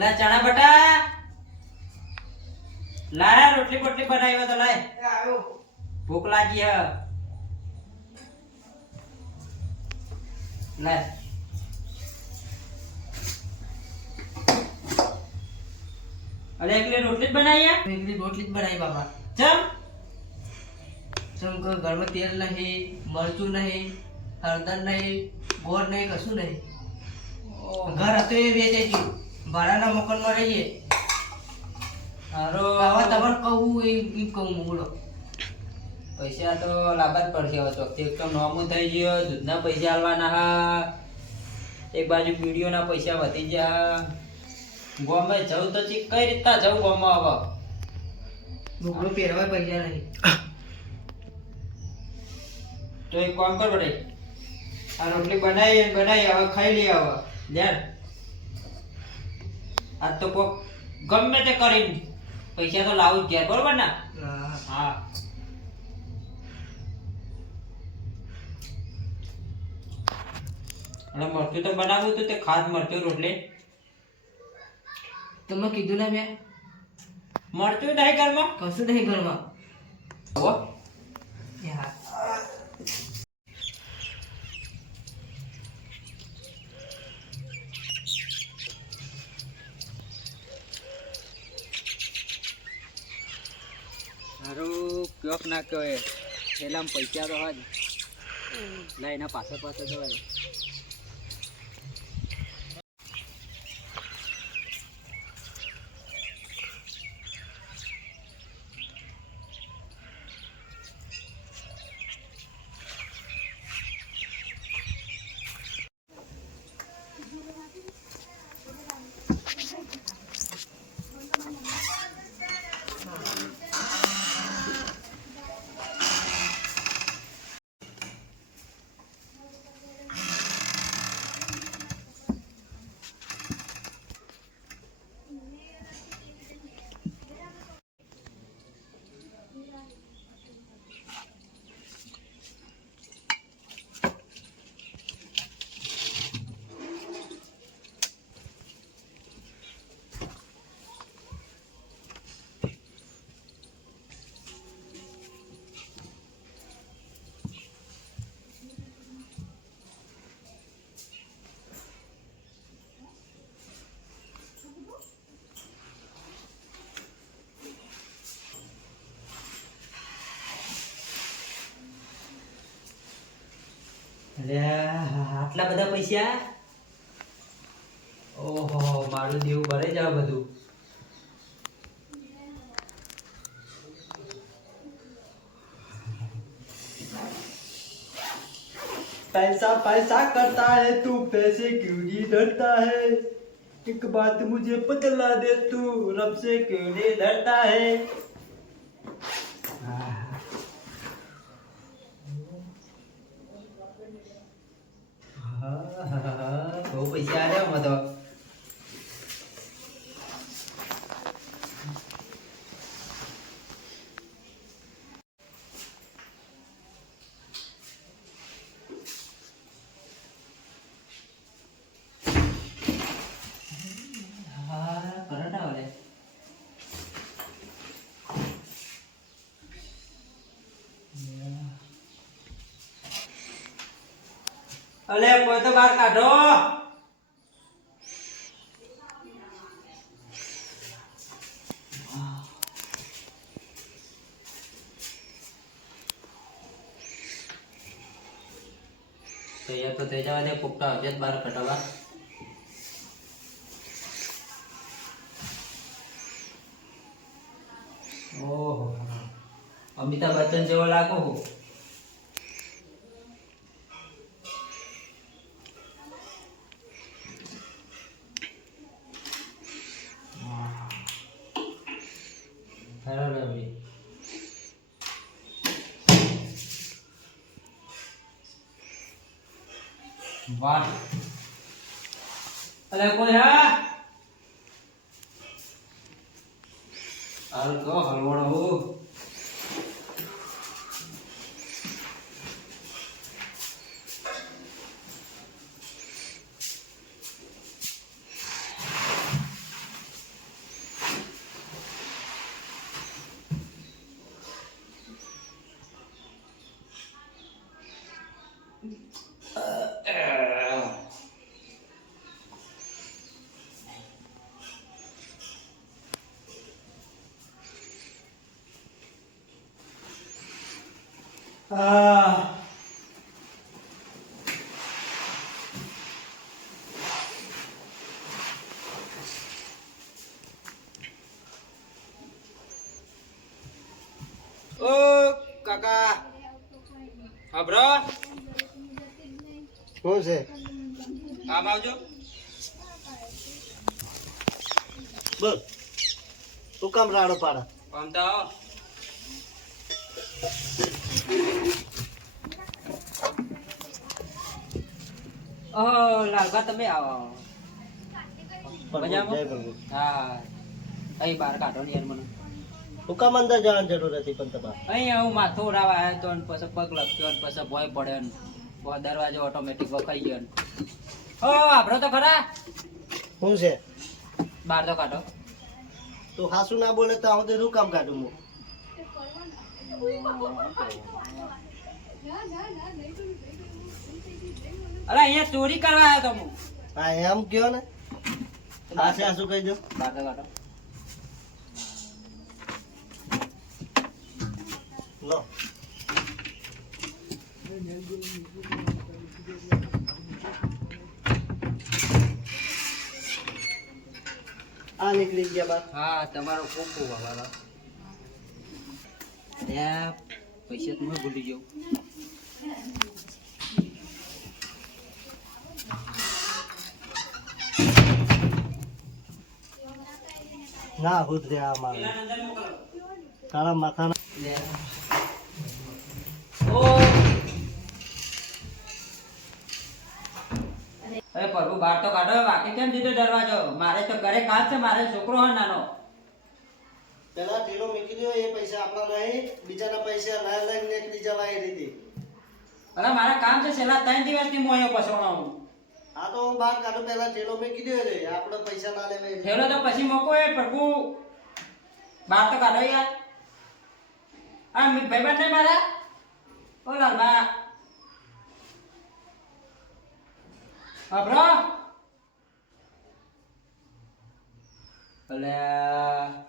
લા ચણા બટા લાય રોટલી બોટલી બનાવી તો લાય આવ્યો. ભૂખ લાગી હ લાય અરે એકલી રોટલી જ બનાવી એકલી રોટલી જ બનાવી બાપા. ચમ ચમ કે ઘરમાં તેલ નહીં, મરચું નહીં, હળદર નહીં, ગોળ નહીં, કશું નહીં. ઘર હતું એ વેચાઈ ગયું. ભાડાના મકાનમાં રહીએ. હારો હવે તમારે કહું એ કહું બોલો. પૈસા તો લાવવા જ પડશે હવે ચોકથી. એક તો નોમું થઈ ગયો, દૂધના પૈસા આલવાના હા, એક બાજુ બીડીઓના પૈસા વધી ગયા. ગોમાં જવું તો કઈ રીતના જવું ગોમાં હવે? લુગડો પહેરવા પૈસા નહીં. તો એક કામ કર બડે, આ રોટલી બનાવી હવે ખાઈ લઈએ હવે લે. આજ તો કોક ગમે તે કરીને પૈસા તો લાવું જ ઘેર, બરોબર ને? હા. હા એટલે મરચું તો બનાવ્યું હતું તે ખાસ મરચું રોટલી. તમે કીધું ને મેં મરચું નહીં ઘરમાં કશું નહીં ઘરમાં. હો હા. સારું કયોક ના કહેવાય, પેલામાં પૈસા તો હોય ને, લઈને પાછળ પાછળ જવાય. અરે આટલા બધા પૈસા, ઓહો મારું દેવું ભરે જાવ બધું. पैसा पैसा करता है तू पैसे क्यों नहीं डरता है एक बात मुझे बतला दे तू रब से क्यों नहीं डरता है બહુ પૈસા આવ્યા આમાં તો. કરંટ આવે અલે કોઈ તો બહાર કાઢો. તૈયાર તો થઈ જવા દે, પોપટા હજે જ બહાર કઢાવા. ઓહો અમિતાભ બચ્ચન જેવો લાગો હું. વાહ અરે કોઈ હા હાલ તો હલવાણો હું. આહ. ઓ કાકા હા બ્રો શું છે આમ આવજો બોલ તું કામ રાડો પાડે આમ તો આવો ઓહો લાલભા તમે આવો મજામાં હા અહીં બહાર કાઢો ને યાર મને તું કામ અંદર જવાની જરૂર હતી પણ તમારે અહીંયા હું માથું ઉડાવવા આવ્યો તો ને પછી પગ લપસ્યો ને પછી ભોય પડ્યો ને દરવાજો ઓટોમેટિક વખાઈ ગયો ને ઓ આપણો તો ખરા શું છે બહાર તો કાઢો તું હાસું ના બોલે તો હું શું કામ કાઢું હું અરે અહીંયા ચોરી કરવા આવ્યો તો હું હા એમ કયો ને હાસે હાસું કહી દો બહાર તો કાઢો લો આ નીકળી ગયા બાર હા તમારો ખૂબ ખૂબ આભાર ત્યાં પૈસા તમે ભૂલી જાઉં ના હુદ રે આ મારે તારા માથાના અરે પ્રભુ બહાર તો કાઢો બાકી કેમ દીધો દરવાજો મારે તો ઘરે કામ છે મારે છોકરો હોય નાનો પેલા ઢીલો મૂકી દો એ પૈસા આપણા નહીં બીજાના પૈસા ના લઈને નીકળી જવાય એ રીતે અરે મારા કામ છે છેલ્લા 3 દિવસથી હું અહીંયા પસવણો હું આ તો હું બહાર કાઢું પેલા ઢીલો મૂકી દો રે આપણે પૈસા ના લેવાય થેલો તો પછી મોકો એ પ્રભુ બહાર તો કાઢો યાર આ ભાઈબંધ નહીં મારા ઓ લાલબા અબરો અલ્યા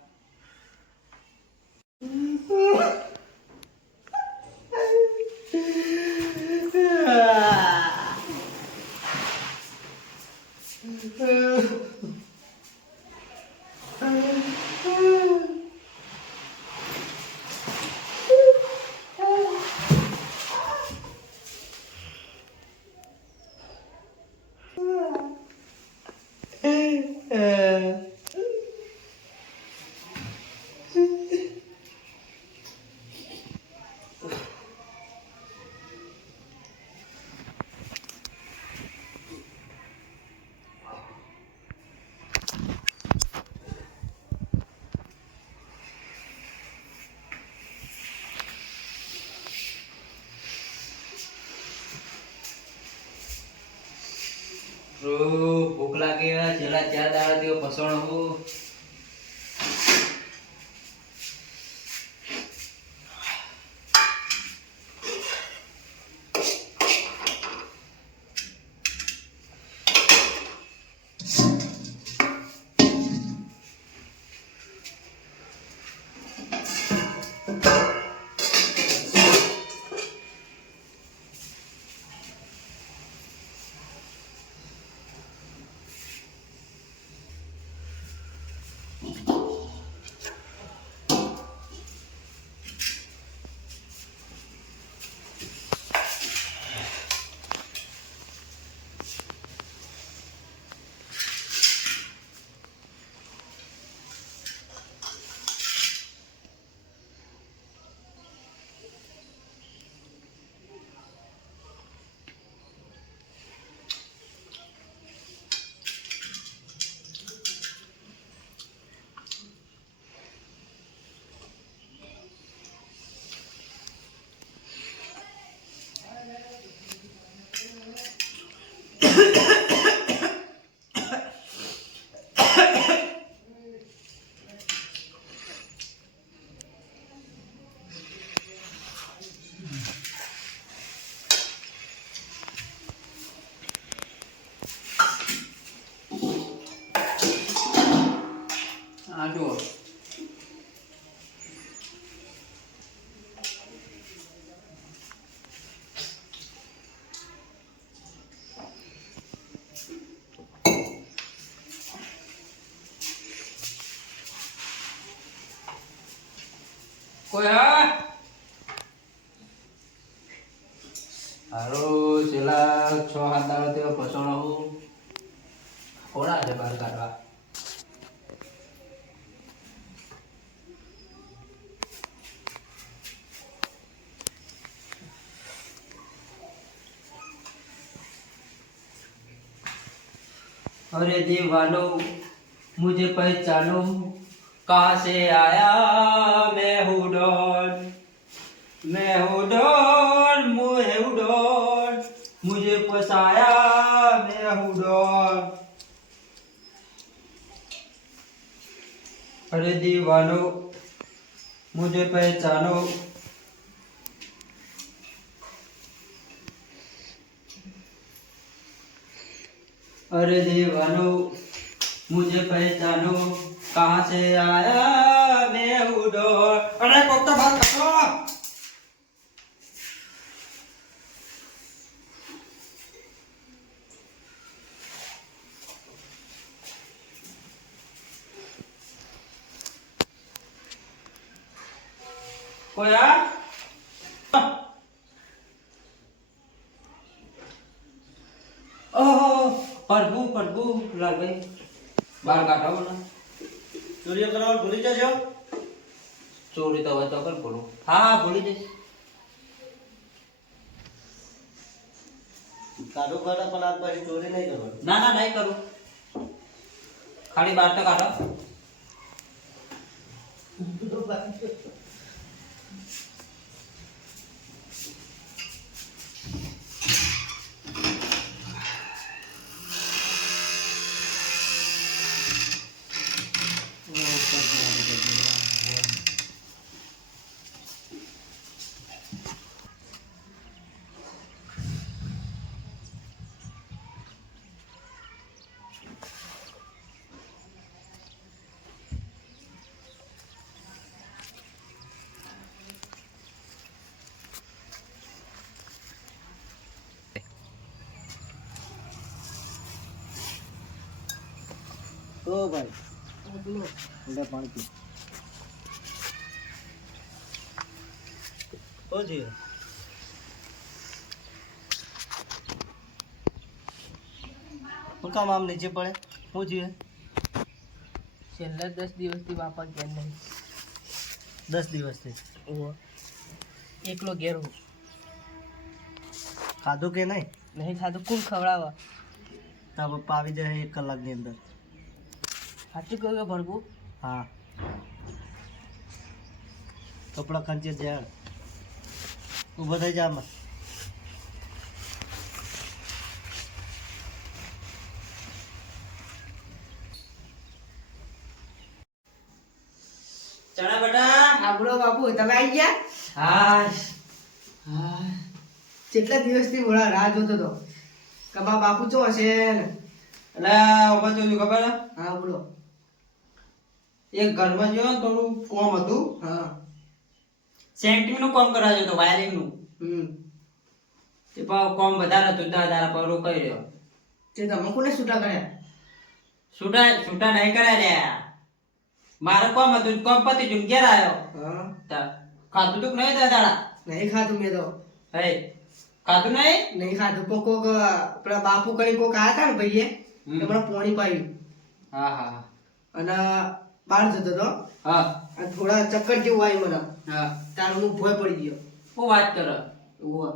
ભૂખ લાગી છેલ્લા 4 દાડાથી પસવણો હું કોઈ હા હારો છેલ્લા 6-7 દાડા તેઓ પસોણો હું થોડા છે બહાર કાઢવા. अरे दीवानो मुझे पहचानो कहाँ से आया मैं हूँ डॉन मुझे फसाया मैं हूँ डॉन. अरे दीवानो मुझे पहचानो अरे दीवानो मुझे पहचानो कहाँ से आया मैं हूँ डॉन. अरे कोकता बात करो. कोई आ ओह प्रभु प्रभु लाल भाई बाल काटो ना ચોરી કરવા ભૂલી જશો. ચોરી તો હોય તો કર બોલો. હા હા ભૂલી જઈશ. કાઢો કાઢો પણ આજ પછી ચોરી નહીં કરવાની. ના ના નહીં કરું. ખાલી બાર તો કાઢો. તો ભાઈ લે પાણી પી. તો જી હું કામ આમ નીચે પડે હું જોઈએ. છેલ્લા 10 દિવસથી બાપા ઘેર નહીં. 10 દિવસથી ઓહો એકલો ઘેર હું ખાધું કે નહીં. નહીં ખાધું કોણ ખવડાવવા. તારા પપ્પા આવી જાય 1 કલાકની અંદર. સાચું કહ્યું કે ભરગું. હા કપડા ખંચે જાય ઊભો થઈ જા આમાં. ચણા બટા હા બોલો બાપુ તમે આવી ગયા. હા હા કેટલા દિવસથી બોલા રાહ જોતો તો કે મારા બાપુ ચો હશે ને. એટલે ઉભા થયું છું ખબર હે? હા બોલો. એક ઘરમાં જો થોડું કોમ હતું. હા સેન્ટિંગ નું કામ કરાવ્યું હતું વાયરિંગ નું. તે કોમ વધારે હતું દાદા પર રોકાઈ રહ્યો. તે તમે કોને છૂટા કર્યા. છૂટા છૂટા નહીં કર્યા લે. મારે કોમ હતું કોમ પતી જુમ ઘેર આવ્યો. હા ખાધું તું કે નહીં દાદા? નહીં ખાધું મેં તો. હે ખાધું નહીં? નહીં ખાધું કોક કોક પેલા બાપુ કરી કોક આયા હતા ને ભાઈએ એમણે પોણી પાયું હા હા અને બહાર જતો હતો હા અને થોડા ચક્કર જેવું આવ્યું મને. હા તાર હું ભોય પડી ગયો. હું વાત કરો. ઓહો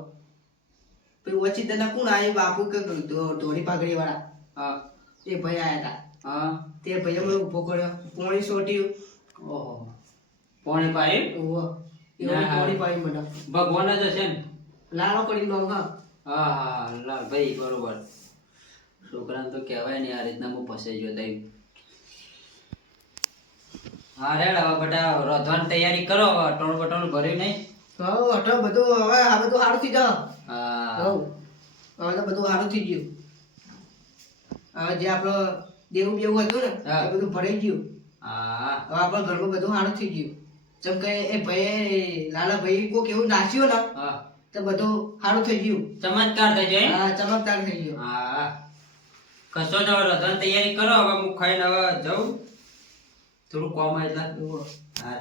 પછી ઓછી તને કોણ આવ્યું બાપુ કે ધોળી પાઘડી વાળા હા એ ભાઈ આયા હતા. હા તે ભાઈએ મને ઊભો કર્યો પોણી સોટ્યું. ઓહો પોણી પાઈ ઓહો એવું પોણી પાયું મને. ભગવાન જ હશે ને. લાલો કરી નો હા. હા હા લાલ ભાઈ બરોબર. છોકરાને તો કહેવાય ને આ રીતના હું ફસાઈ ગયો તઈ. હા રેડ હવે બટા રોધવાની તૈયારી કરો. ટોણ બટોણ ભર્યું નહીં. હા અઠો બધું હવે આ બધું સારું થઈ જાવ. હા હવે તો બધું સારું થઈ ગયું. હવે જે આપણો દેવું બેવું હતું ને હા. એ બધું ભરાઈ ગયું. હા હવે આપણા ઘરમાં બધું સારું થઈ ગયું. જેમ કે એ ભાઈ લાલા ભાઈ કોક એવું નાચ્યું ને હા તો બધું સારું થઈ ગયું. ચમત્કાર થઈ જાય. હા ચમકદાર થઈ ગયું. હા કશો તો રોધવાની તૈયારી કરો. હવે હું ખાઈને હવે જાઉં થોડું કોમ એટલે. જુઓ. હા